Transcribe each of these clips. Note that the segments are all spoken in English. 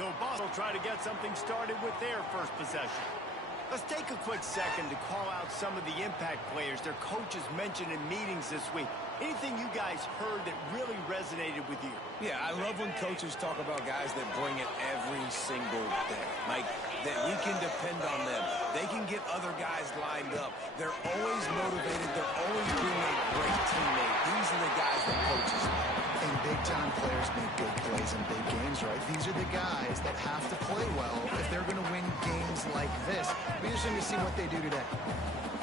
So Boston will try to get something started with their first possession. Let's take a quick second to call out some of the impact players their coaches mentioned in meetings this week. Anything you guys heard that really resonated with you? Yeah, I love when coaches talk about guys that bring it every single day. Like, that we can depend on them. They can get other guys lined up. They're always motivated. They're always being a great teammate. These are the guys that coaches love. And big-time players make big plays in big games, right? These are the guys that have to play well if they're going to win games like this. It'll be interesting to see what they do today.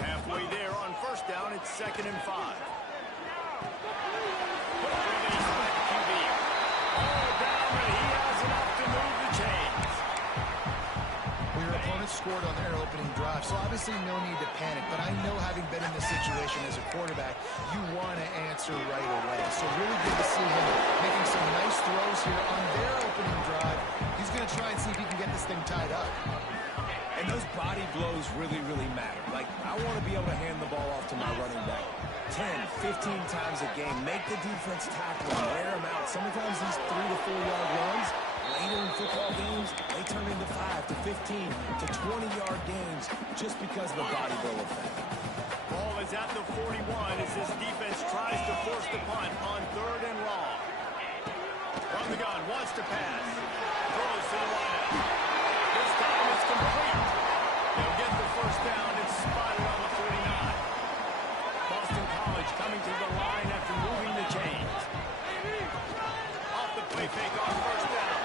Halfway there on first down, it's 2nd and 5. Scored on their opening drive, so obviously no need to panic, but I know having been in this situation as a quarterback, you want to answer right away. So really good to see him making some nice throws here on their opening drive. He's going to try and see if he can get this thing tied up. And those body blows really, really matter. Like, I want to be able to hand the ball off to my running back 10, 15 times a game. Make the defense tackle and wear them out. Sometimes these 3 to 4 yard runs, later in football games, they turn into 5 to 15 to 20-yard games just because of the body blow effect. Ball is at the 41 as this defense tries to force the punt on 3rd and long. From the gun, wants to pass. Throws to the lineup. This time it's complete. They'll get the first down and spotted on the 49. Boston College coming to the line after moving the chains. Off the play fake on first down.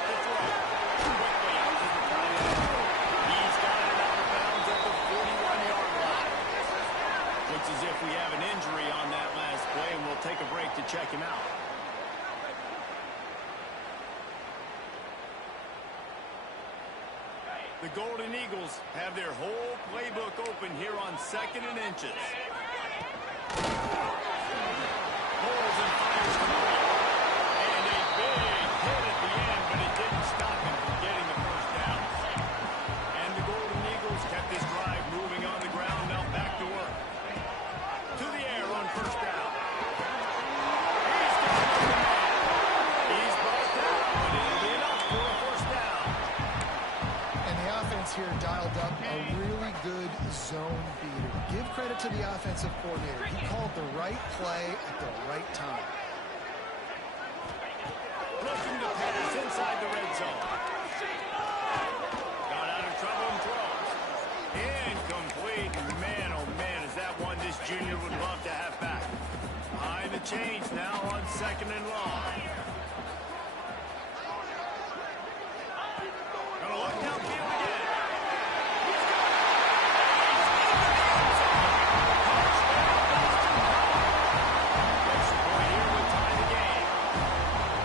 As if we have an injury on that last play, and we'll take a break to check him out. The Golden Eagles have their whole playbook open here on 2nd and inches. Pulls and fires complete. And a big hit at the end, but it didn't stop him from getting the first down. And the Golden Eagles kept this drive moving on the ground. Now back to work. To the air on first down. He's got the man. He's brought down, but it'll be enough for a first down. And the offense here dialed up a really good zone beater. Give credit to the offensive coordinator. He called the right play at the right time. Looking to pass inside the red zone. Got out of trouble and throws. Incomplete. Man, oh man, is that one this junior would love to have back. Behind the chains now on 2nd and long. Gonna look downfield again. He's got it. Extra point here will tie the game.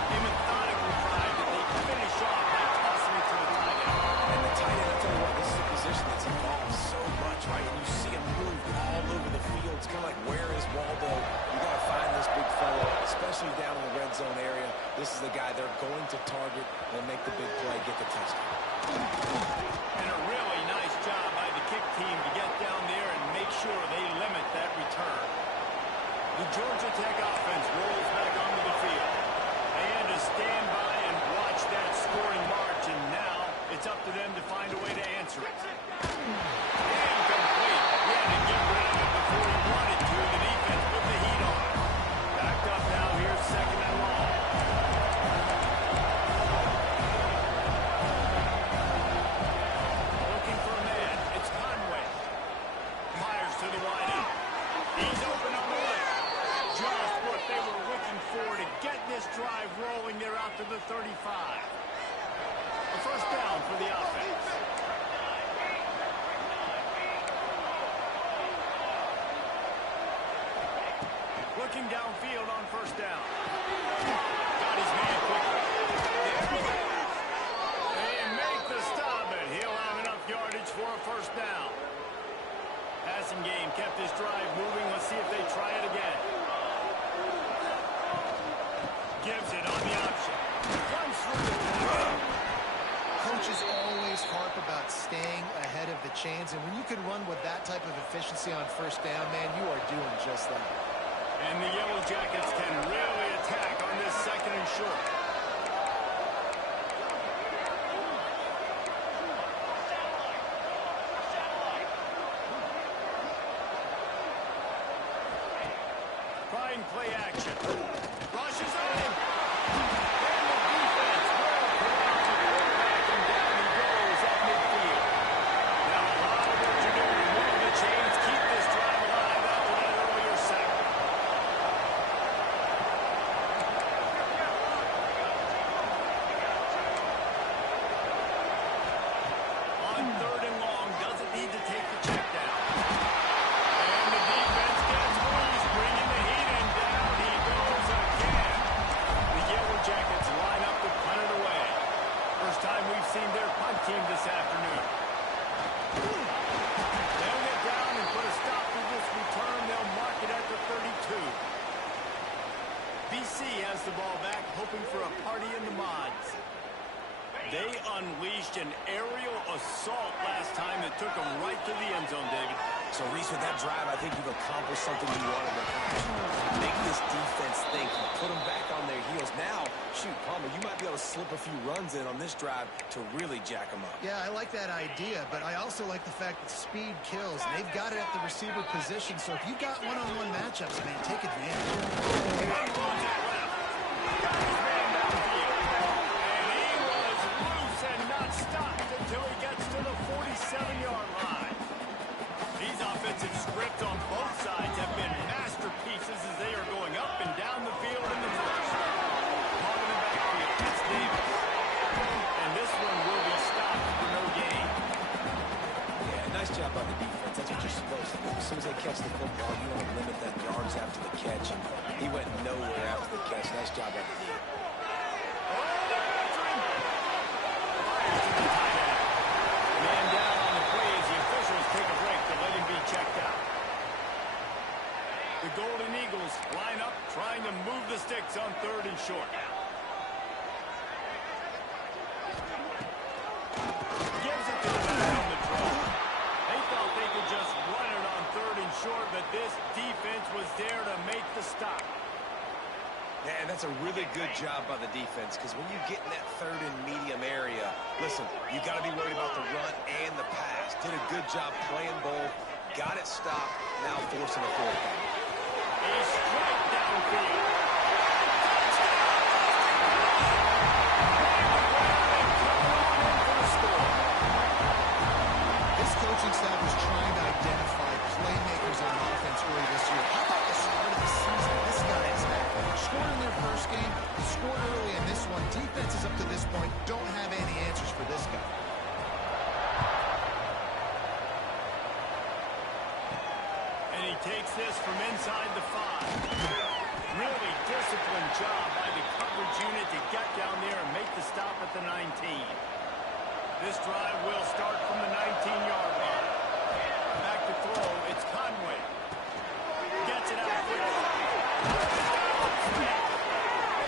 A methodical drive that they finish off by tossing it to the tight end. And the tight end, I tell you what, this is a position that's involved so much, right? And you see him move all over the field. It's kind of like, where is Waldo? You got to find this big fellow, especially down in the red zone area. This is the guy they're going to target and make the big play, get the touchdown. And a really nice job by the kick team to get down there and make sure they limit that return. The Georgia Tech offense rolls back onto the field. They had to stand by and watch that scoring march, and now it's up to them to find a way to answer it. Incomplete. He had to get rid of it before he wanted to. The defense put the heat on. Backed up now here, 2nd and long. Looking for a man. It's Conway. Myers to the wide out. He's open on the left. Just what they were looking for to get this drive rolling. They're out to the 35. A first down for the offense. Looking downfield on first down. Got his man quickly. They make the stop, and he'll have enough yardage for a first down. Passing game kept this drive moving. Let's see if they try it again. Gives it on the option. Runs through the tackle. Coaches always harp about staying ahead of the chains, and when you can run with that type of efficiency on first down, man, you are doing just that. And the Yellow Jackets can really attack on this 2nd and short. play action. Rushes on him. And the defense will corral the quarterback, and down he goes at midfield. Now a lot of work to do to move the chains, keep this drive alive after that earlier sack. On 3rd and long, doesn't need to take the check down. And the defense gets loose, bringing the heat, and down he goes again. The Yellow Jackets line up to punt it away. First time we've seen their punt team this afternoon. They'll get down and put a stop to this return. They'll mark it at the 32. BC has the ball back, hoping for a party in the mods. They unleashed an aerial assault last time that took them right to the end zone, David. So, Reese, with that drive, I think you've accomplished something you wanted to accomplish. Make this defense think and put them back on their heels. Now, shoot, Palmer, you might be able to slip a few runs in on this drive to really jack them up. Yeah, I like that idea, but I also like the fact that speed kills. And they've got it at the receiver position, so if you've got one-on-one matchups, man, take advantage. Stopped until he gets to the 47-yard line. These offensive scripts on both sides have been masterpieces as they are going up and down the field in the first. Caught in the backfield, it's Davis. And this one will be stopped for no gain. Yeah, nice job by the defense. That's what you're supposed to do. As soon as they catch the football, you want to limit that yards after the catch. And he went nowhere after the catch. Nice job by the defense. Man down on the play as the officials take a break to let him be checked out. The Golden Eagles line up, trying to move the sticks on 3rd and short. Gives it to the back on the throw. They thought they could just run it on 3rd and short, but this defense was there to make the stop. Yeah, and that's a really good job by the defense, because when you get in that 3rd and medium area, listen, you got to be worried about the run and the pass. Did a good job playing both, got it stopped, now forcing a 4th down. He's straight downfield. This coaching staff is trying to identify playmakers on offense early this year. How about the start of the season? This guy is back. Scored in their first game, scored early in this one. Defenses up to this point don't have any answers for this guy. And he takes this from inside the 5. Really disciplined job by the coverage unit to get down there and make the stop at the 19. This drive will start from the 19-yard line. Back to throw, it's Conway. Gets it out quickly.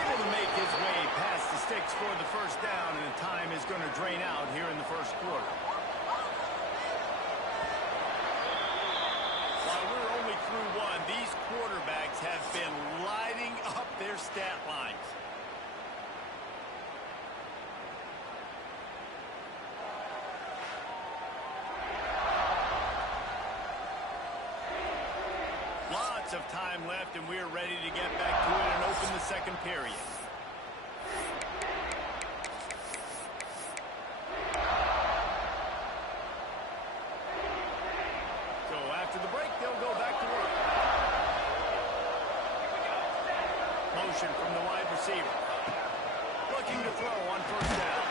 Able to make his way past the sticks for the first down, and the time is going to drain out here in the first quarter. While we're only through one, these quarterbacks have been lighting up their stat lines. Lots of time left, and we're ready to get back to it and open the second period. So after the break, they'll go back to work. Motion from the wide receiver. Looking to throw on 1st down.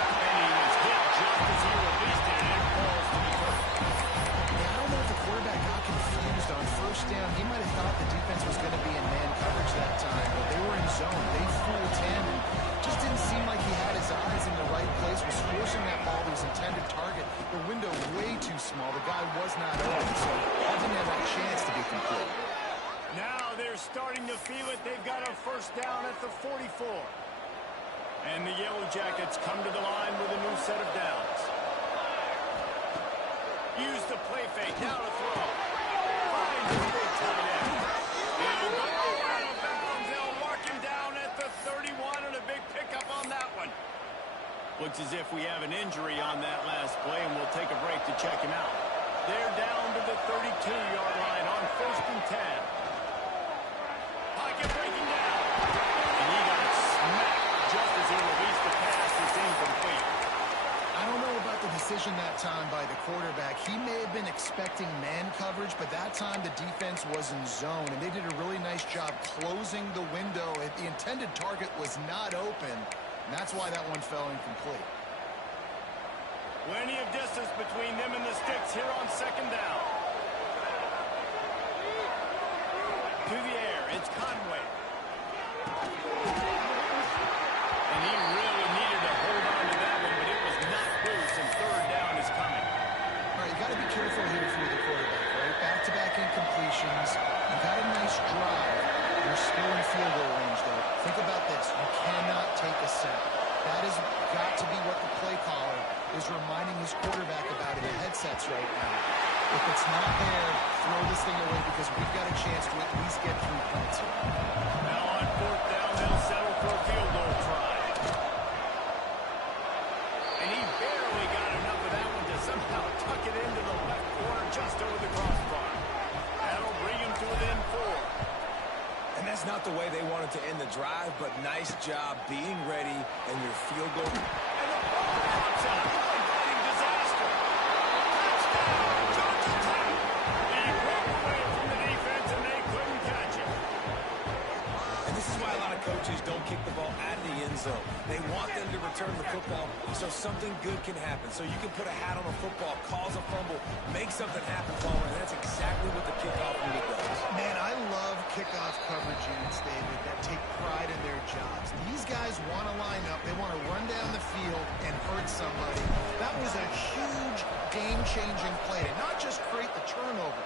And he was hit just as he released it, and it falls to the turf. I don't know if the quarterback got confused on 1st down. He might have thought the defense was going to be in man coverage that time, but they were in zone. They fooled him and just didn't seem like he had his eyes in the right place, was forcing that ball to his intended target. The window way too small. The guy was not open, so he didn't have that chance to be complete. Now they're starting to feel it. They've got a 1st down at the 44. And the Yellow Jackets come to the line with a new set of downs. Use the play fake. Now to throw. Finds the big tight end. He'll go out of bounds. They'll mark him down at the 31, and a big pickup on that one. Looks as if we have an injury on that last play, and we'll take a break to check him out. They're down to the 32-yard line on 1st and 10. decision that time by the quarterback. He may have been expecting man coverage, but that time the defense was in zone, and they did a really nice job closing the window. The intended target was not open, and that's why that one fell incomplete. Plenty of distance between them and the sticks here on second down. To the air, it's Conway. And he really needed to hold on to that one, but it was not loose, and third down is coming. All right, you got to be careful here if you're the quarterback, right? Back-to-back incompletions. You got a nice drive. You're still in field goal range, though. Think about this. You cannot take a sack. That has got to be what the play caller is reminding his quarterback about in the headsets right now. If it's not there, throw this thing away because we've got a chance to at least get 3 points here. Now on fourth down, they'll settle for a field goal try. And he barely got enough of that one to somehow tuck it into the left corner just over the crossbar. That'll bring him to within 4. And that's not the way they wanted to end the drive, but nice job being ready and your field goal. And the ball pops out. Inviting disaster. Touchdown, Georgia Tech. He broke away from the defense, and they couldn't catch him. And this is why a lot of coaches don't kick the ball out of the end zone. They want them to return the football so something good can happen. So you can put a hat on a football, cause a fumble, make something happen, Palmer, and that's exactly what the kickoff unit does. Man, I love kickoff coverage units, David, that take pride in their jobs. These guys want to line up. They want to run down the field and hurt somebody. That was a huge game-changing play to not just create the turnover.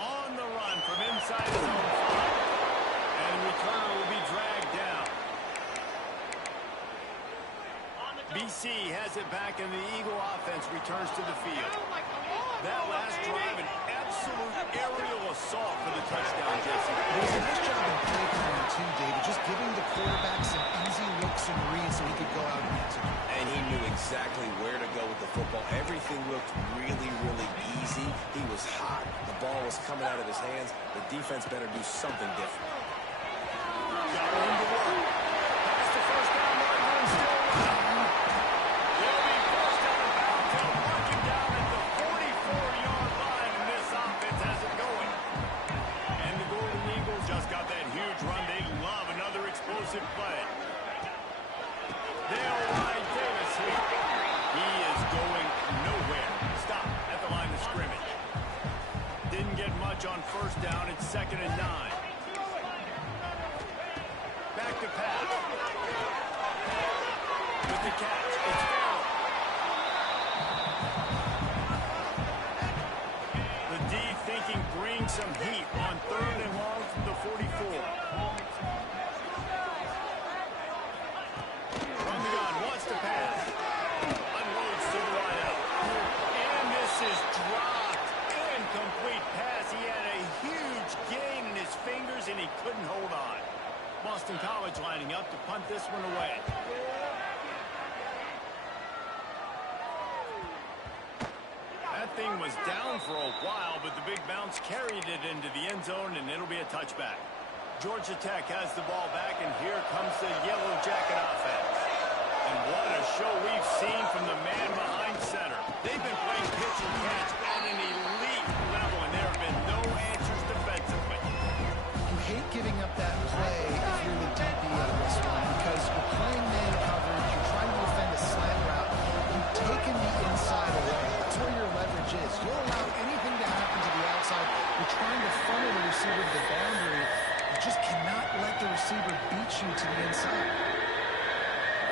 On the run from inside his own 5. And the returner will be dragged down. BC has it back, and the Eagle offense returns to the field. That last drive, an absolute aerial assault for the touchdown, Jesse. It was a nice job in play calling, too, David, just giving the quarterback some easy looks and reads so he could go out and execute. And he knew exactly where to go with the football. Everything looked really, really easy. He was hot. The ball was coming out of his hands. The defense better do something different. Got room to work. Pass the first down marker and still running. He'll be first out of bounds. They'll mark him down at the 44-yard line, and this offense has it going. And the Golden Eagles just got that huge run. They love another explosive play. They'll ride Davis here. He is going nowhere. Stop at the line of scrimmage. Didn't get much on first down. It's 2nd and 9. Back to pass. With the catch, it's Farrell. The D thinking brings some heat on 3rd and long from the 44. From the gun, wants to pass. Unloads to the wideout. And this is dropped. Incomplete pass. He had a huge gain in his fingers, and he couldn't hold on. Boston College lining up to punt this one away. That thing was down for a while, but the big bounce carried it into the end zone, and it'll be a touchback. Georgia Tech has the ball back, and here comes the Yellow Jacket offense. And what a show we've seen from the man behind center. They've been playing pitch and catch at an elite level, and there have been no answers defensively. You hate giving up that play if you're the DB on this one because you're playing man coverage, you're trying to defend a slant route, you've taken the inside away. That's where your leverage is. You'll allow anything to happen to the outside. You're trying to funnel the receiver to the boundary. You just cannot let the receiver beat you to the inside.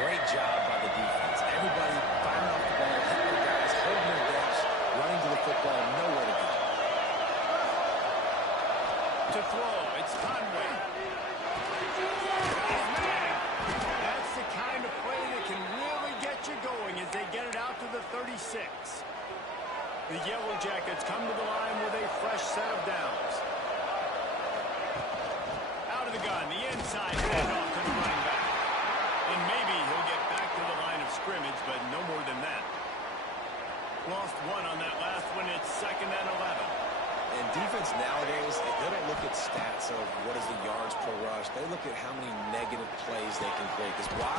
Great job by the defense. Everybody firing off the ball, hitting their guys, holding their reps, running to the football, nowhere to go. To throw, it's Conway. That's the kind of play that can really get you going as they get it out to the 36. The Yellow Jackets come to the line with a fresh set of downs. Out of the gun, the inside handoff to the running back. And maybe he'll get back to the line of scrimmage, but no more than that. Lost one on that last one. It's 2nd and 11. And defense nowadays, they don't look at stats of what is the yards per rush. They look at how many negative plays they can create. Because why?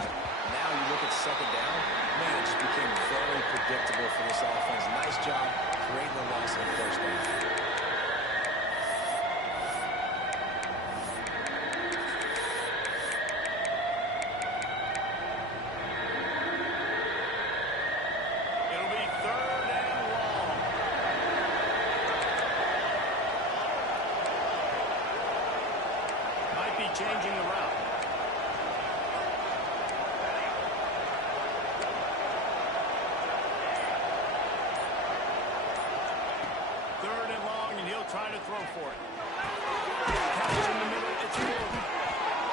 Now you look at 2nd down, man, it just became very predictable for this offense. Nice job creating the loss on first down. Changing the route. Third and long, and he'll try to throw for it. Catch in the middle, it's good.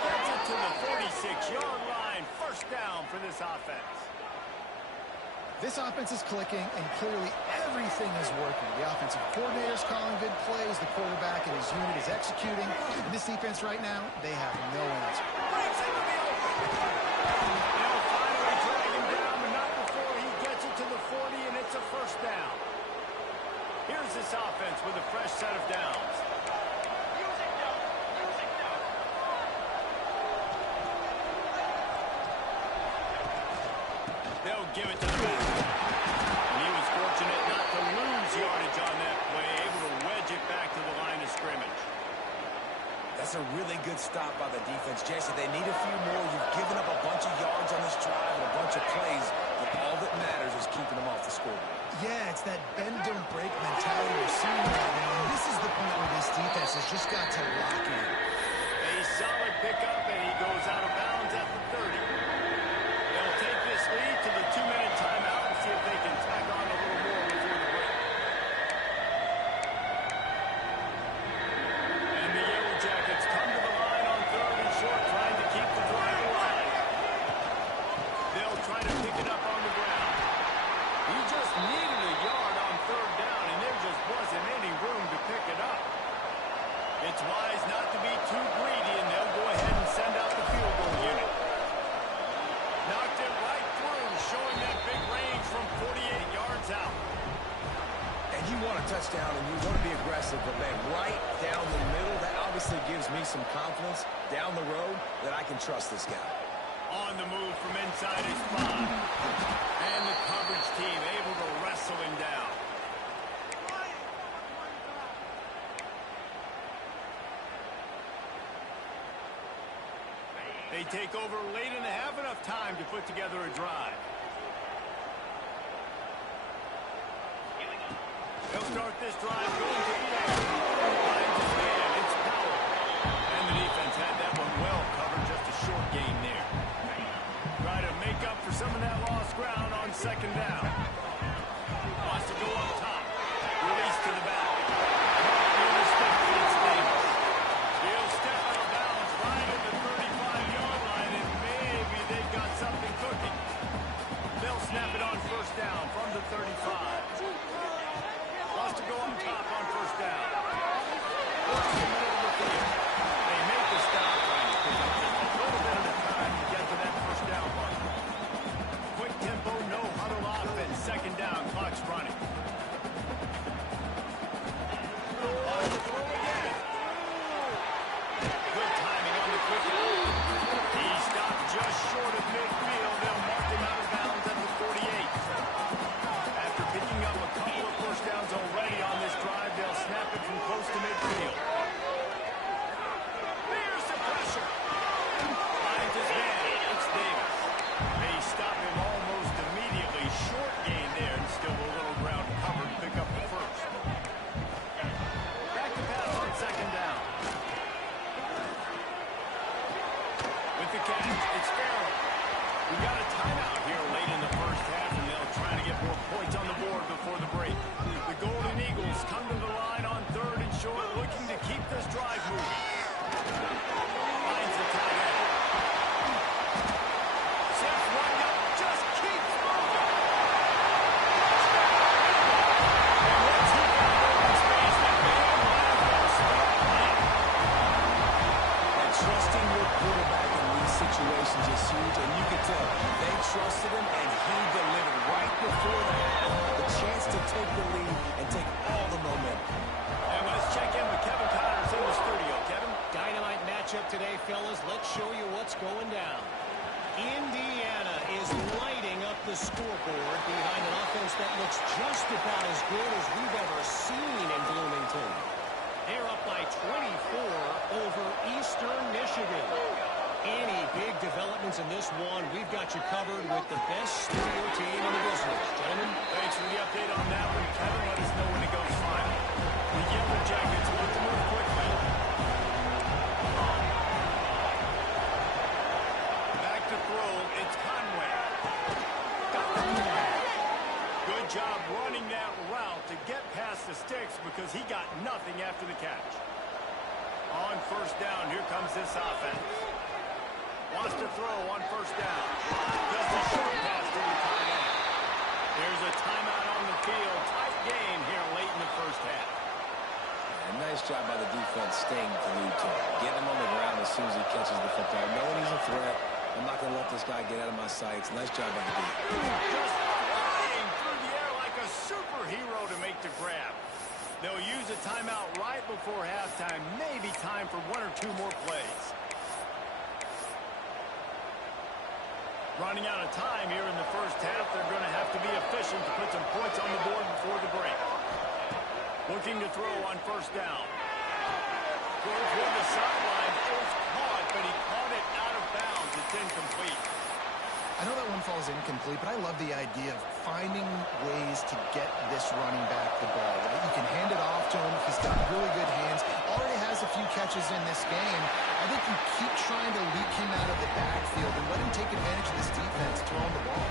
Gets it to the 46-yard line. First down for this offense. This offense is clicking, and clearly everything is working. The offensive coordinator's calling good plays. The quarterback and his unit is executing. And this defense right now, they have no answer. They'll finally drag him down, but not before he gets it to the 40, and it's a first down. Here's this offense with a fresh set of downs. They'll give it to the back. And he was fortunate not to lose yardage on that play, able to wedge it back to the line of scrimmage. That's a really good stop by the defense. Jason, they need a few more. You've given up a bunch of yards on this drive and a bunch of plays, but all that matters is keeping them off the scoreboard. Yeah, it's that bend, don't break mentality we're seeing right now. And this is the point where this defense has just got to lock in. A solid pickup, and he goes out of bounds at the 30. They'll take this lead to the 2-minute timeout and see if they can tack on a little more before the break. And the Yellow Jackets come to the line on third and short, trying to keep the drive alive. They'll try to pick it up on the ground. He just needed a yard on third down, and there just wasn't any room to pick it up. It's wise not to be too greedy, and they'll go ahead and send out the field goal unit. Knocked it right through, showing that big range from 48 yards out. And you want a touchdown and you want to be aggressive, but man, right down the middle, that obviously gives me some confidence down the road that I can trust this guy. On the move from inside his spot. And the coverage team able to wrestle him down. They take over late and have enough time to put together a drive. They'll start this drive going to the air. Finds his man. It's Powell. And the defense had that one well covered. Just a short gain there. Try to make up for some of that lost ground on second down. Wants to go up top. Release to the back. He'll step out of bounds right at the 35-yard line, and maybe they've got something cooking. They'll snap it on first down from the 35. Wants to go up top on first down. Works in the middle of the field. They make the stop, trying to pick up just a little bit of the time to get to that first down mark. Quick tempo, no huddle offense. Second down, clock's running. On the throw again. Good timing on the quick out. He stopped just short of midfield. They'll mark him out of bounds at the 48. After picking up a couple of first downs already on this drive, they'll snap it from close to midfield. scoreboard behind an offense that looks just about as good as we've ever seen in Bloomington. They're up by 24 over Eastern Michigan. Any big developments in this one, we've got you covered with the best studio team in the business. Gentlemen, Thanks for the update on that one, Kevin. Let us know when it goes final. The Yellow Jackets look to move quickly. Back to throw. It's Conway. Got the ball. Good job running that route to get past the sticks because he got nothing after the catch. On first down, here comes this offense. Wants to throw on first down. Just a short pass to the tight end. There's a timeout on the field. Tight game here late in the first half. A nice job by the defense staying glued to him. Getting him on the ground as soon as he catches the football. Knowing he's a threat. I'm not going to let this guy get out of my sights. Nice job by the defense. Just flying through the air like a superhero to make the grab. They'll use a timeout right before halftime. Maybe time for one or two more plays. Running out of time here in the first half. They're going to have to be efficient to put some points on the board before the break. Looking to throw on first down. Throw toward the sideline. It's caught, but he caught it out of bounds. It's incomplete. I know that one falls incomplete, but I love the idea of finding ways to get this running back the ball. Right? You can hand it off to him. He's got really good hands. Already has a few catches in this game. I think you keep trying to leak him out of the backfield and let him take advantage of this defense throwing the ball.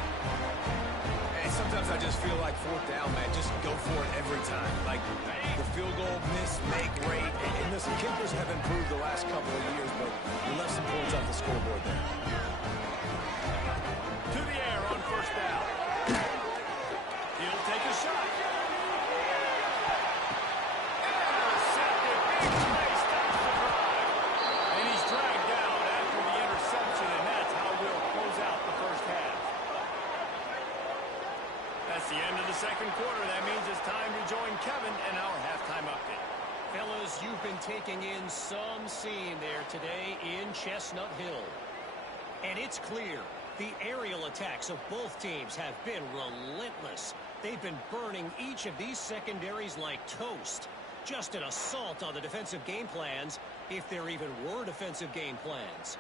And sometimes I just feel like fourth down, man. Just go for it every time. Like the field goal, miss, make rate. And listen, kickers have improved the last couple of years, but we left some points off the scoreboard there. To the air on first down. He'll take a shot. Intercepted. Big play stops the drive. And he's dragged down after the interception, and that's how we'll close out the first half. That's the end of the second quarter. That means it's time to join Kevin and our halftime update. fellas, you've been taking in some scene there today in Chestnut Hill. And it's clear the aerial attacks of both teams have been relentless. They've been burning each of these secondaries like toast. Just an assault on the defensive game plans, if there even were defensive game plans.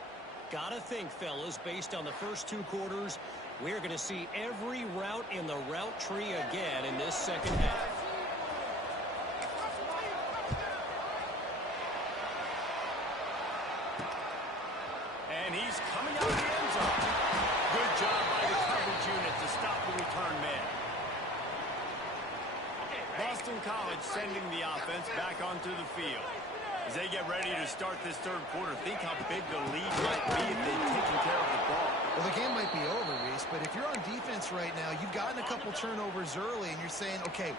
Gotta think, fellas, based on the first two quarters, we're going to see every route in the route tree again in this second half. And he's coming out of the end zone. Good job by the coverage unit to stop the return man. Boston College sending the offense back onto the field. As they get ready to start this third quarter, think how big the lead might be if they've taken care of the ball. Well, the game might be over, Reese, but if you're on defense right now, you've gotten a couple turnovers early, and you're saying, okay,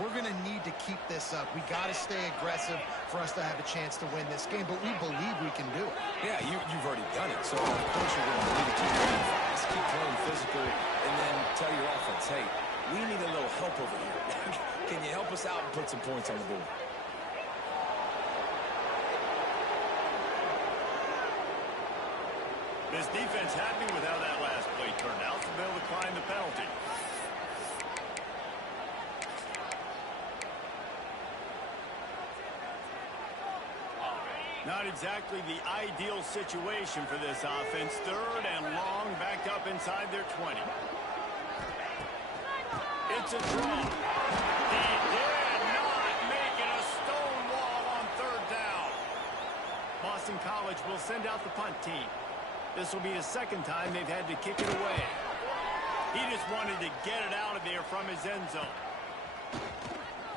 we're going to need to keep this up. We got to stay aggressive for us to have a chance to win this game, but we believe we can do it. Yeah, you've already done it, so of course you're going to need to keep playing fast, keep playing physical, and then tell your offense, hey, we need a little help over here. Can you help us out and put some points on the board? This defense happy with how that last play turned out, so they'll decline the penalty. Not exactly the ideal situation for this offense. Third and long, backed up inside their 20. It's a draw. He did not make it a stone wall on third down. Boston College will send out the punt team. This will be the second time they've had to kick it away. He just wanted to get it out of there from his end zone.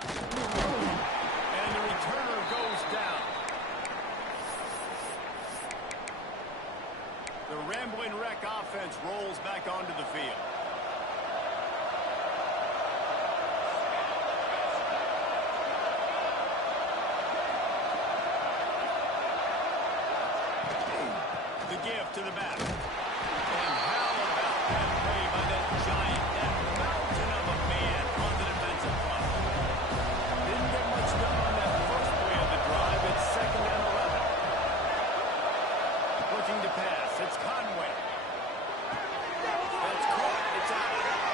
And the returner goes down. The Ramblin' Wreck offense rolls back onto the field. The give to the back. And how about that play by that giant, that mountain of a man on the defensive front. Didn't get much done on that first play of the drive. It's second and 11. Looking to pass. It's Conway. That's caught. It's out.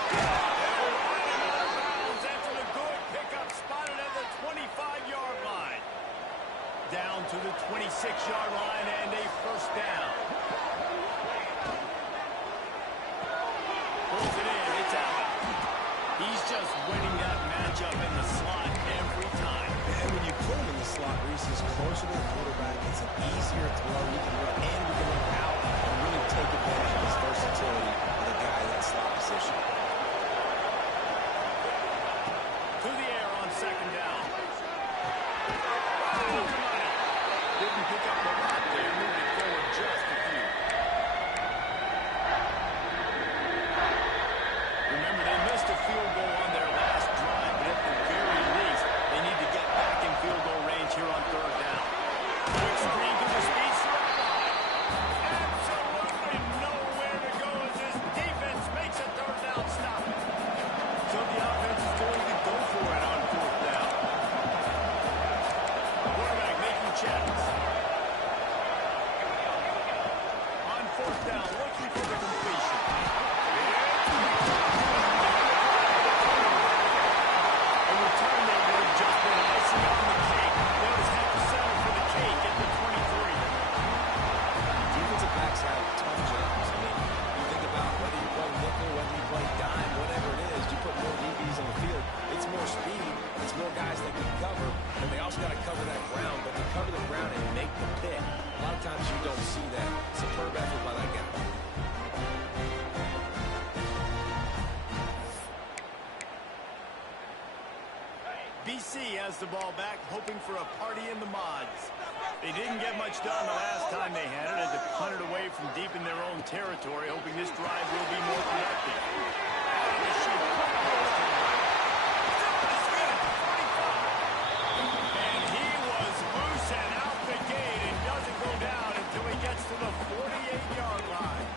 After the good pickup, spotted at the 25-yard line. Down to the 26-yard line and a first down. Pulls it in. It's out. He's just winning that matchup in the slot every time. And when you put him in the slot, Reese is closer to the quarterback. It's an easier throw. We can run in, we can run out, and really take advantage of his versatility with a guy in that slot position. To the air on second down. Didn't pick up a lot there. Moved it forward just a few. Remember, they missed a field goal on their last drive, but at the very least, they need to get back in field goal range here on third down. Quick screen to the speedster. Absolutely nowhere to go as this defense makes a third down stop. So the offense is going to go for it on fourth down. Quarterback making checks. On fourth down, looking for the completion. A return that would have just been icing on the cake. They'll just have to settle for the cake at the 23. Defensive backs have ton of jobs. I mean, you think about whether you play nickel, whether you play dime, whatever it is, you put more DBs on the field. It's more speed. It's more guys that can cover, and they also got to cover that ground, but they cover the ground and make the pick. A lot of times you don't see that. Superb effort by that guy. BC has the ball back, hoping for a party in the mods. They didn't get much done the last time they had it. Had to punt it away from deep in their own territory, hoping this drive will be more productive. Out of the chute. And he was loose and out the gate and doesn't go down until he gets to the 48-yard line.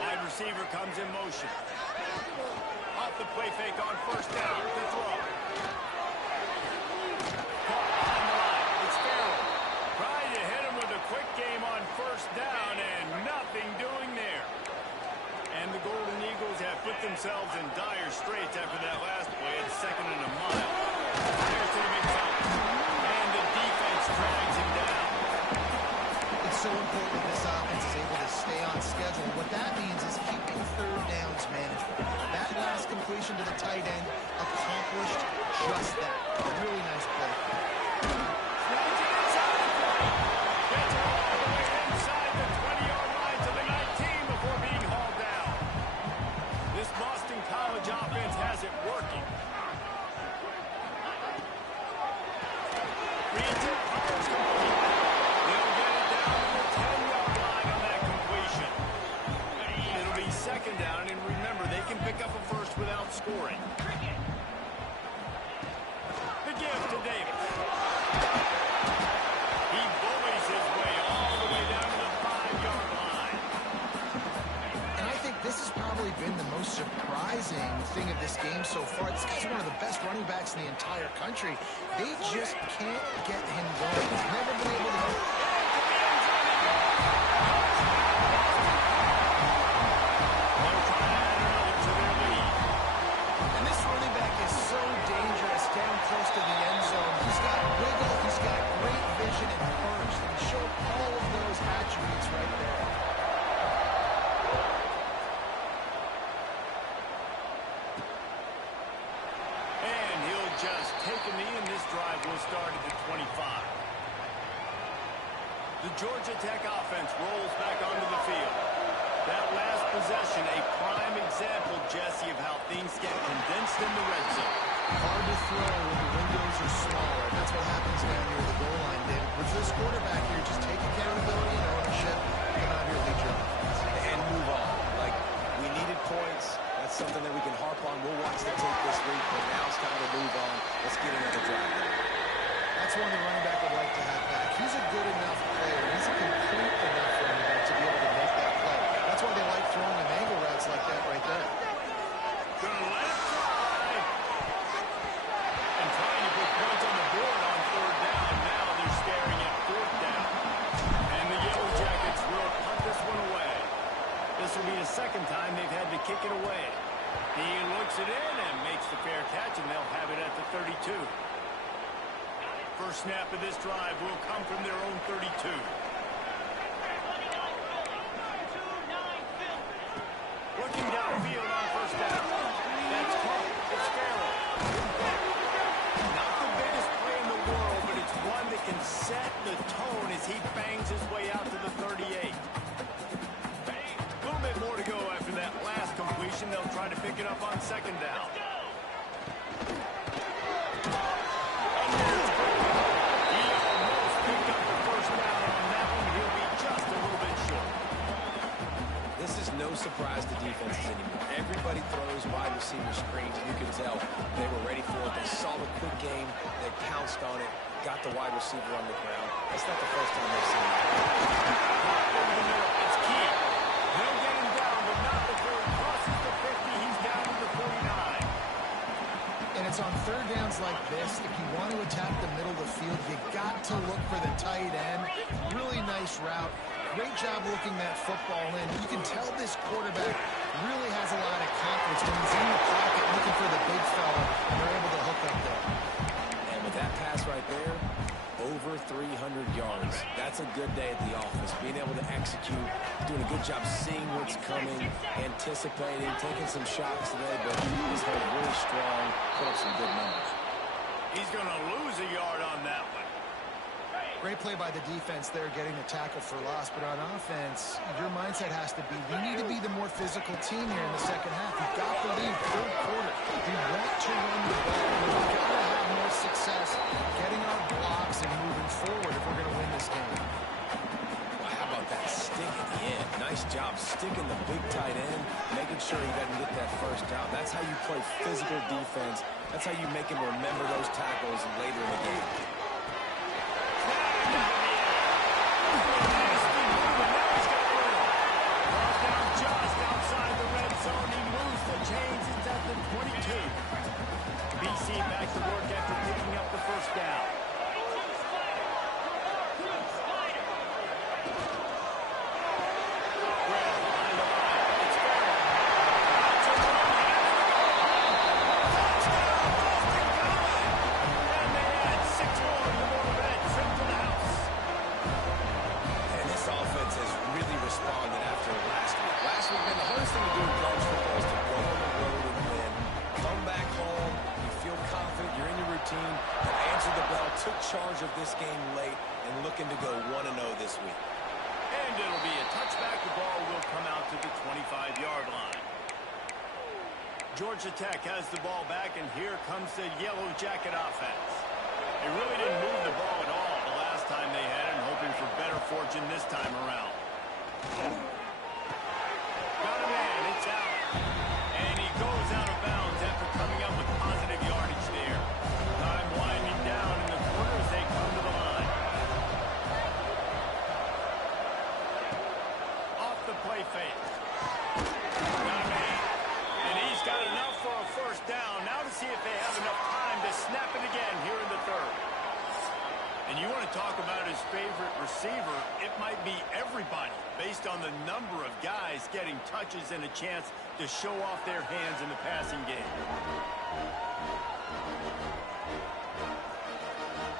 Wide receiver comes in motion. Off the play fake on first down. The throw. Caught behind the line. It's Farrell. Trying to hit him with a quick game on first down and nothing doing there. And the Golden Eagles have put themselves in dire straits after that last play. It's second and a mile. Here's to the big time. And the defense drags him down. It's so important that this offense is able to stay on schedule. What that means is keeping third downs manageable. That last completion to the tight end accomplished just that. A really nice play. Gets all the way inside the 20-yard line to the 19 before being hauled down. This Boston College offense has it working. Re-attempt fires complete. They'll get it down to the 10-yard line on that completion. It'll be second down, and remember, they can pick up a first without scoring. The give to Davis. He bullies his way all the way down to the 5-yard line. And I think this has probably been the most surprising thing of this game so far. This guy's one of the best running backs in the entire country. They just can't get him going. He's never been able to... And this running back is so dangerous down close to the end zone. He's got wiggle, he's got great vision and burst, and he showed all of those attributes right there. And he'll just take a knee, and this drive will start at the 25. The Georgia Tech offense rolls back onto the field. That last possession, a prime example, Jesse, of how things get condensed in the red zone. Hard to throw when the windows are smaller. That's what happens down near the goal line, David. With this quarterback here, just take accountability and ownership. Come out here, lead your offense. And move on. Like, we needed points. That's something that we can harp on. We'll watch the tape this week, but now it's time to move on. Let's get another drive. That's one the running back would like to have back. He's a good enough player. He's a complete enough running back to be able to make that play. That's why they like throwing him angle routes like that right there. Gonna let it fly. And trying to put points on the board on third down. Now they're staring at fourth down. And the Yellow Jackets will punt this one away. the second time they've had to kick it away. He looks it in and makes the fair catch, and they'll have it at the 32. First snap of this drive will come from their own 32. Looking downfield on first down. That's caught. It's Farrell. Not the biggest play in the world, but it's one that can set the tone as he bangs his way out to the 38. A little bit more to go after that last completion. They'll try to pick it up on second down. He almost picked up the first down on that one. He'll be just a little bit short. This is no surprise to defenses anymore. Everybody throws wide receiver screens. You can tell they were ready for it. They saw the quick game. They pounced on it, got the wide receiver on the ground. That's not the first time they've seen that. It's key. He'll get him down, but not before he crosses the 50. He's down to the 49. And it's on third downs like this. If you want to attack the middle of the field, you got to look for the tight end. Really nice route. Great job looking that football in. You can tell this quarterback really has a lot of confidence when he's in the pocket looking for the big fella, and they're able to hook up there. And with that pass right there, over 300 yards. That's a good day at the office. Being able to execute, doing a good job seeing what's coming, anticipating, taking some shots today, but he's held really strong, put up some good numbers. He's going to lose a yard on that one. Great play by the defense there, getting the tackle for loss. But on offense, your mindset has to be, we need to be the more physical team here in the second half. You've got the lead third quarter. We want to run the ball. We've got to have more success getting our blocks and moving forward if we're going to win this game. Well, how about that stick at the end? Nice job sticking the big tight end, making sure he doesn't get that first down. That's how you play physical defense. That's how you make him remember those tackles later in the game. BC back to work after picking up the first down. Grab behind the line. It's Farrell. That's a run. Touchdown, Boston College. And they add 6 more to the Motorhead trip to the house. And this offense has really responded after last week. Last week, man, the hardest thing to do in college football is to go on the road and win. Come back home, you feel confident, you're in your routine, and answered the bell, took charge of this game late, and looking to go 1-0 this week. And it'll be a touchback. The ball will come out to the 25-yard line. Georgia Tech has the ball back, and here comes the Yellow Jacket offense. They really didn't move the ball at all the last time they had it, and hoping for better fortune this time around. Got a man, it's Allen. And he goes out of bounds after coming up with positive yardage there. Time winding down in the corner as they come to the line. Off the play fake. Got a man. And he's got enough for a first down. Now to see if they have enough time to snap it again here in the third. And you want to talk about his favorite receiver, it might be everybody based on the number of guys getting touches and a chance to show off their hands in the passing game.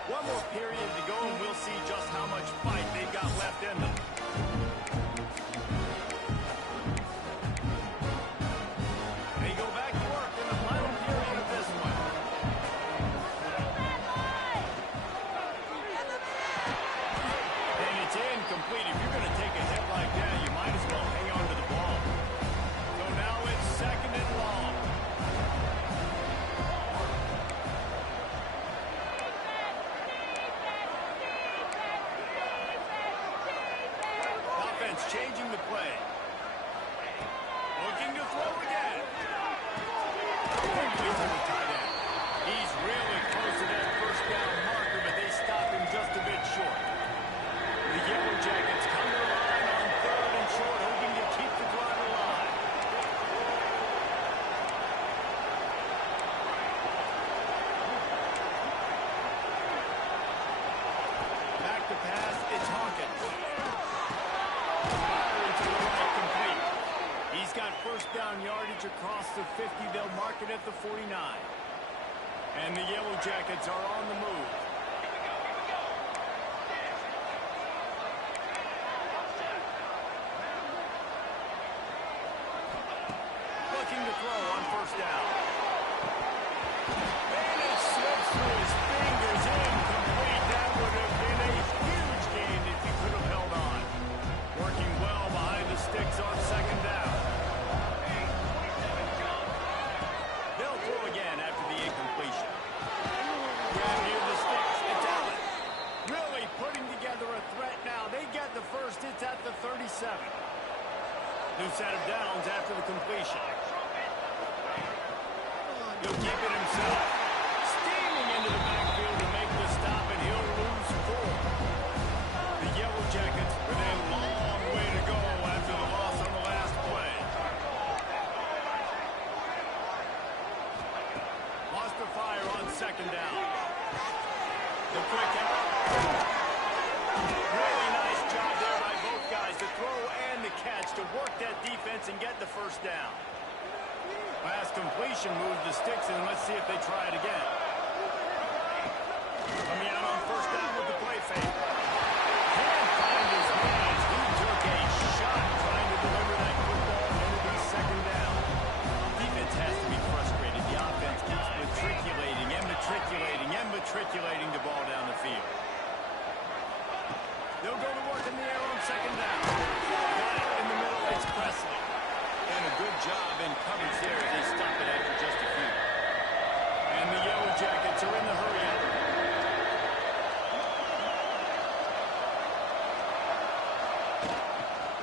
One more period to go, and we'll see just how much fight they've got left in them. They go back to work in the final period of this one. And it's incomplete. If you're going to take a hit like that, you might as well hang on to the ball. So now it's second and long. He's got first down yardage across the 50. They'll mark it at the 49. And the Yellow Jackets are on the move. Looking to throw on first down. And it slips through his fingers, incomplete. That would have been a huge gain if he could have held on. Working well behind the sticks on second down. They'll throw again after the incompletion. Grab near the sticks. It's Allen. Really putting together a threat now. They get the first. It's at the 37. New set of downs after the completion. He'll keep it himself. Steaming into the backfield to make the stop, and he'll lose 4. The Yellow Jackets with a long way to go after the loss on the last play. Lost the fire on second down. The quick out. Really nice job there by both guys to throw and the catch to work that defense and get the first down. Last completion moved the sticks, and let's see if they try it again. Coming out on first down with the play fake. Can't find his hands. He took a shot trying to deliver that football into the second down. Defense has to be frustrated. The offense keeps matriculating and matriculating and matriculating the ball down the field. They'll go to work in the air on second down. Got it in the middle. It's Presley. And a good job in coverage there. They stop it after just a few. And the Yellow Jackets are in the hurry-up.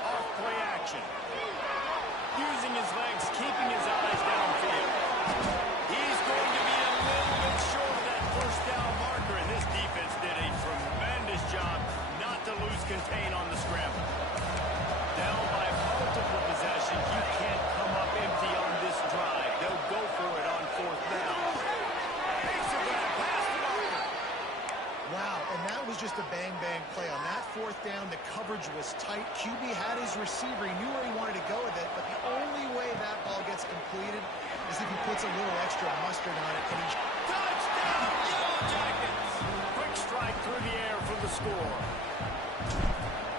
Off play action. Using his legs, keeping his eyes downfield. He's going to be a little bit short of that first down marker, and this defense did a tremendous job not to lose contain on the scramble. Down by multiple possessions, you can't come up empty on this drive. They'll go for it on fourth down. Wow, and that was just a bang-bang play. On that fourth down, the coverage was tight. QB had his receiver. He knew where he wanted to go with it, but the only way that ball gets completed is if he puts a little extra mustard on it. And Touchdown, Yellow Jackets! Quick strike through the air for the score.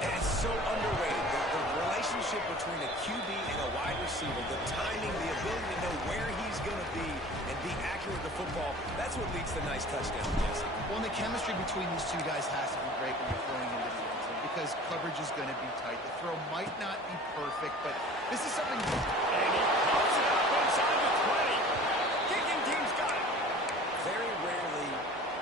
And it's so underrated. The relationship between a QB and a wide receiver, the timing, the ability to know where he's going to be and be accurate with the football, that's what leads to nice touchdowns, Jesse. well, and the chemistry between these two guys has to be great when you're throwing into the end zone because coverage is going to be tight. The throw might not be perfect, but this is something. And he pops it up inside the 20. Kicking team's got it. Very rarely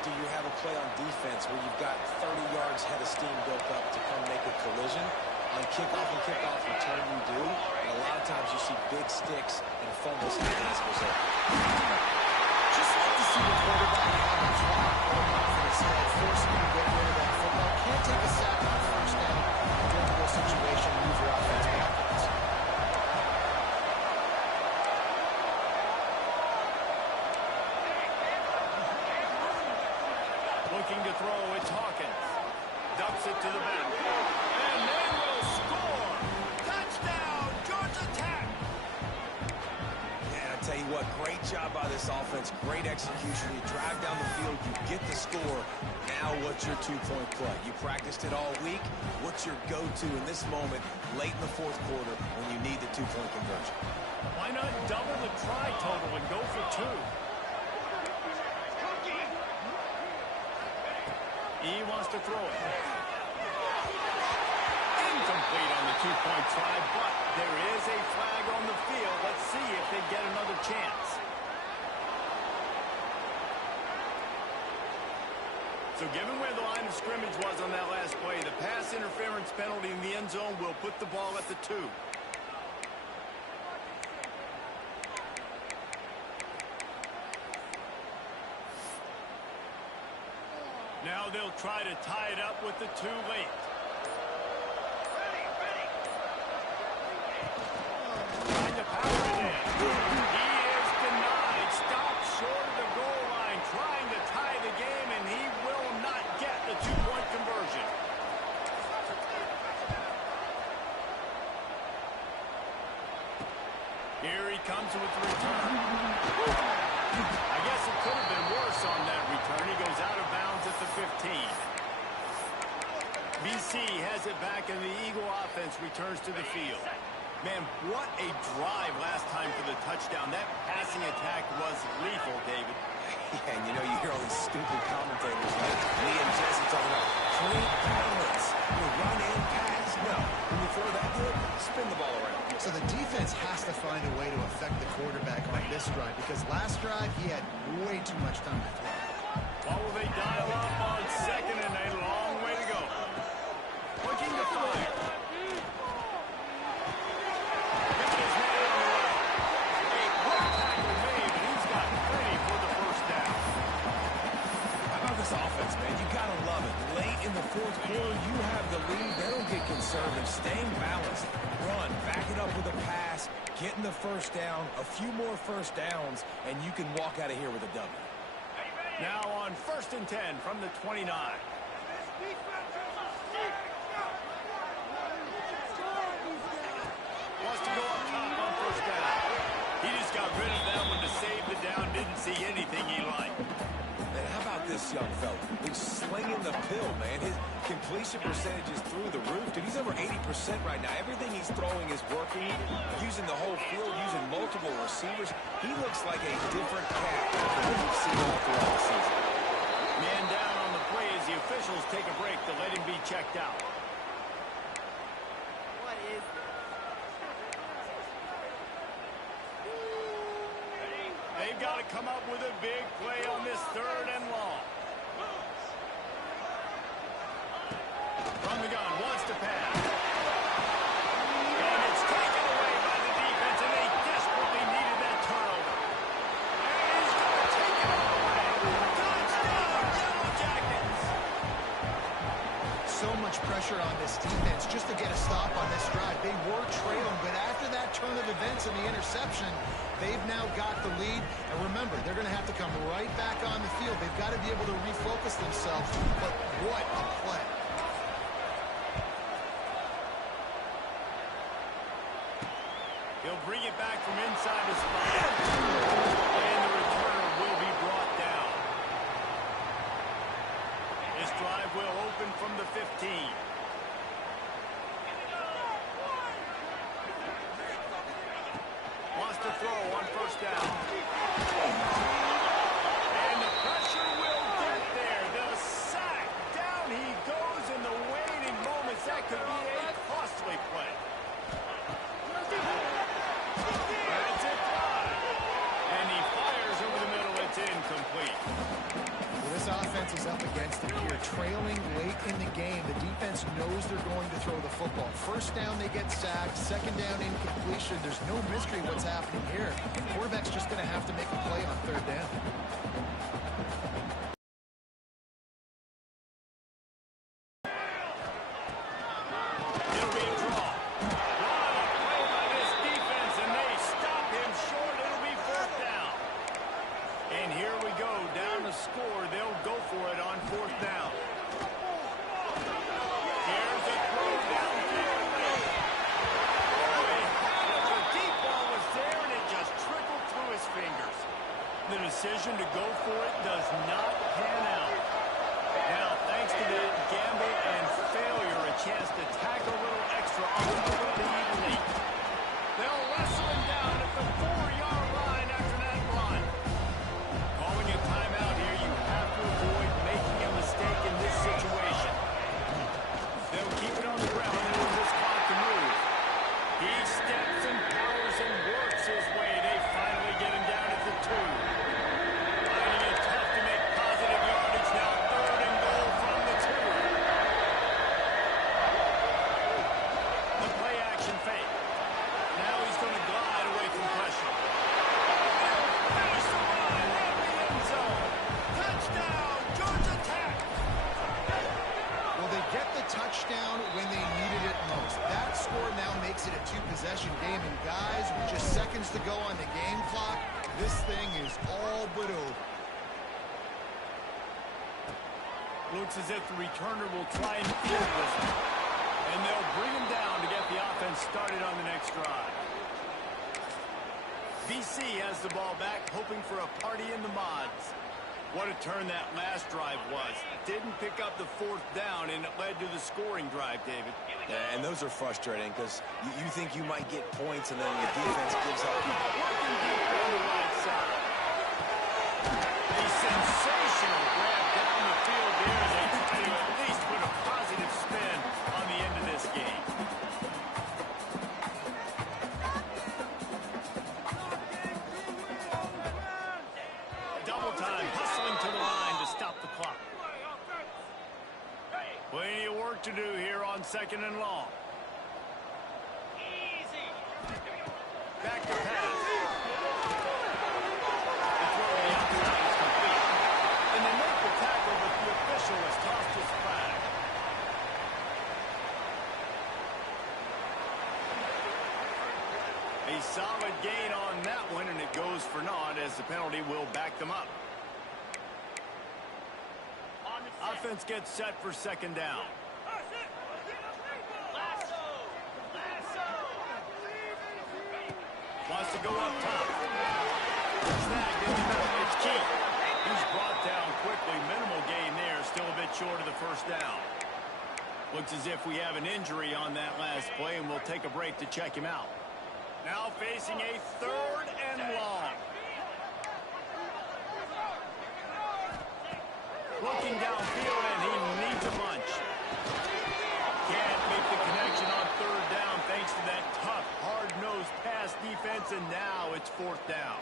do you have a play on defense where you've got 30 yards head of steam built up to come make a collision. On kickoff and kickoff return, you do. And a lot of times you see big sticks and fumbles happen as a result. Just like to see the quarterback have a drop for his head, forcing him to get rid of that football. Can't take a sack on first down in a difficult situation and move your offense backwards. Looking to throw, it's Hawkins. Dumps it to the back. And they will score. Touchdown, Georgia Tech. And I tell you what, great job by this offense. Great execution. You drive down the field, you get the score. Now what's your two-point play? You practiced it all week. What's your go-to in this moment late in the fourth quarter when you need the two-point conversion? Why not double the try total and go for 2? He wants to throw it. Incomplete on the two-point try, but there is a flag on the field. Let's see if they get another chance. So given where the line of scrimmage was on that last play, the pass interference penalty in the end zone will put the ball at the 2. Now they'll try to tie it up with the 2 late. Trying to power it in. He is denied. Stopped short of the goal line. Trying to tie the game, and he will not get the 2-point conversion. Here he comes with the return. I guess it could have been worse on that return. He goes out of bounds at the 15. BC has it back, and the Eagle offense returns to the field. Man, what a drive last time for the touchdown. That passing attack was lethal, David. Yeah, and you know, you hear all these stupid commentators like Lee and Jesse talking about clean balance. You run and pass. No, when you throw that good, spin the ball around. So the defense has to find a way to affect the quarterback on this drive, because last drive he had way too much time to throw. What will they dial up on second, and a long way to go. Looking to fire. Picking his man on the right. A quick tackle made, but he's got plenty for the first down. How about this offense, man? You got to love it. Late in the fourth quarter, you have the lead. They don't get conservative. Staying balanced. Run, back it up with a pass, getting the first down, a few more first downs, and you can walk out of here with a W. Now on 1st and 10 from the 29. Wants to go up top on first down. He just got rid of that one to save the down. Didn't see anything he liked. And how about this young fella? He's slinging the pill, man. His completion percentage is through the roof. Dude, he's over 80% right now. Everything he's throwing is working. Using the whole field, using multiple receivers. He looks like a different cat than what we've seen all throughout the season. Man down on the play as the officials take a break to let him be checked out. What is this? They've got to come up with a big play on this 3rd and long. From the gun, wants to pass. And it's taken away by the defense, and they desperately needed that turnover. And he's going to take it all away. Touchdown, Yellow Jackets! So much pressure on this defense just to get a stop on this drive. They were trailing, but after that turn of events and the interception, they've now got the lead. And remember, they're going to have to come right back on the field. They've got to be able to refocus themselves. But what a play. He'll bring it back from inside the spot. And the returner will be brought down. This drive will open from the 15. Wants to throw on first down. And the pressure will get there. The sack. Down he goes in the waning moments. That could be a costly play. That's it. And he fires over the middle. It's incomplete. Well, this offense is up against it here. Trailing late in the game, the defense knows they're going to throw the football. First down, they get sacked. Second down, incompletion. There's no mystery what's happening here. The quarterback's just going to have to make a play on 3rd down. It'll be a draw. What a play by this defense, and they stop him short. It'll be 4th down. And here we go, down the score. They'll go for it on 4th down. Here's a throw downfield. They had it. The deep ball was there, and it just trickled through his fingers. The decision to go for it does not pan out. Now, thanks to that gamble and failure, a chance to tack a little extra on the lead late. They'll wrestle him down at the 4-yard line after that run. Calling a timeout here, you have to avoid making a mistake in this situation. They'll keep it on the ground and will this clock to move. He steps and powers and works his way. They finally get him down at the 2. Finding it tough to make positive yardage now. 3rd and goal from the 2. The play action fake. Now he's going to glide away from pressure. Finish the run at the end zone. Touchdown, Georgia Tech. Well, they get the touchdown when they needed it most. That score now makes it a 2-possession game. And guys, with just seconds to go on the game clock, this thing is all but over. Looks as if the returner will try and field this one. And they'll bring him down to get the offense started on the next drive. BC has the ball back, hoping for a party in the mods. What a turn that last drive was. Didn't pick up the fourth down, and it led to the scoring drive, David. Yeah, and those are frustrating because you think you might get points, and then the defense gives up. Working deep on the right side. A sensational grab down the field there as they try to at least put a positive spin on the end of this game. Double time, hustling to the line to stop the clock. Plenty of work to do here on 2nd and long. Back to pass. The throw to the outside is complete. And they make the tackle, but the official has tossed his flag. A solid gain on that one, and it goes for naught as the penalty will back them up. Offense gets set for 2nd down. Wants to go up top. Snagged in the middle. It's Key. He's brought down quickly. Minimal gain there. Still a bit short of the first down. Looks as if we have an injury on that last play, and we'll take a break to check him out. Now facing a 3rd and long. Looking downfield, and he needs a bunch. Can't make the connection on 3rd down thanks to that tough, hard-nosed pass defense, and now it's 4th down.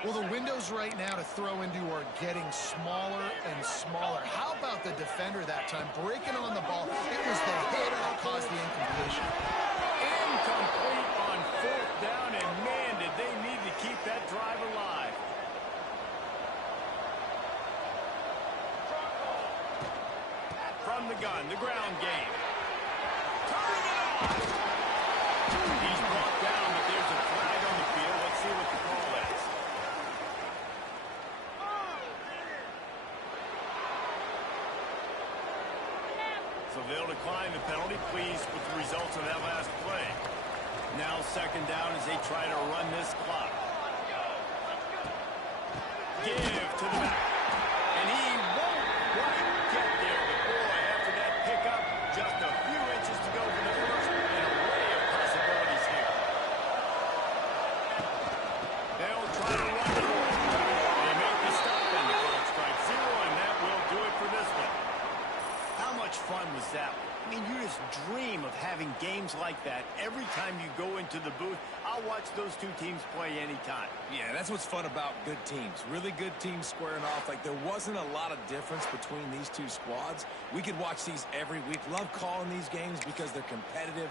Well, the windows right now to throw into are getting smaller and smaller. How about the defender that time breaking on the ball? It was the hit that caused the incompletion. Incomplete on 4th down, and man, did they need to keep that drive alive. From the gun, the ground game. Turning it off. He's brought down, but there's a flag on the field. Let's see what the call is. So they'll decline the penalty, pleased with the results of that last play. Now 2nd down as they try to run this clock. Give to the back. And he won't quite get there, but boy, after that pickup, just a few inches to go for the first, and an array of possibilities here. They'll try to run it. They make the stop and the clock strikes 0, and that will do it for this one. How much fun was that? I mean, you just dream of having games like that every time you go into the booth. I'll watch those two teams play anytime. Yeah, that's what's fun about good teams. Really good teams squaring off. Like, there wasn't a lot of difference between these two squads. We could watch these every week. Love calling these games because they're competitive.